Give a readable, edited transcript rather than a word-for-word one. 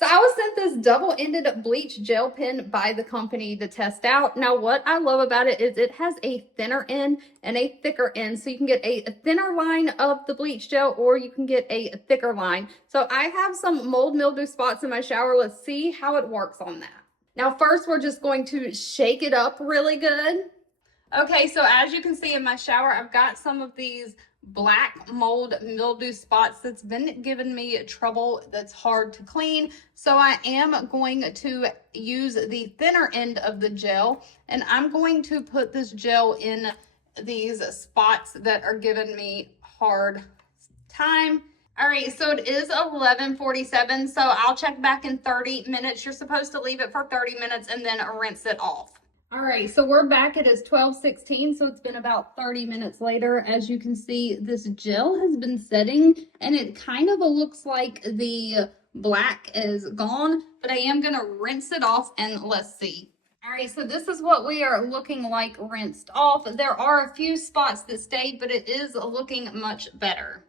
So I was sent this double-ended bleach gel pen by the company to test out. Now what I love about it is it has a thinner end and a thicker end. So you can get a thinner line of the bleach gel or you can get a thicker line. So I have some mold mildew spots in my shower. Let's see how it works on that. Now first we're just going to shake it up really good. Okay, so as you can see in my shower, I've got some of these black mold mildew spots that's been giving me trouble, that's hard to clean. So I am going to use the thinner end of the gel, and I'm going to put this gel in these spots that are giving me hard time. All right, so it is 11:47, so I'll check back in 30 minutes. You're supposed to leave it for 30 minutes and then rinse it off. All right, so we're back. It is 12:16, so it's been about 30 minutes later. As you can see, this gel has been setting, and it kind of looks like the black is gone, but I am going to rinse it off, and let's see. All right, so this is what we are looking like rinsed off. There are a few spots that stayed, but it is looking much better.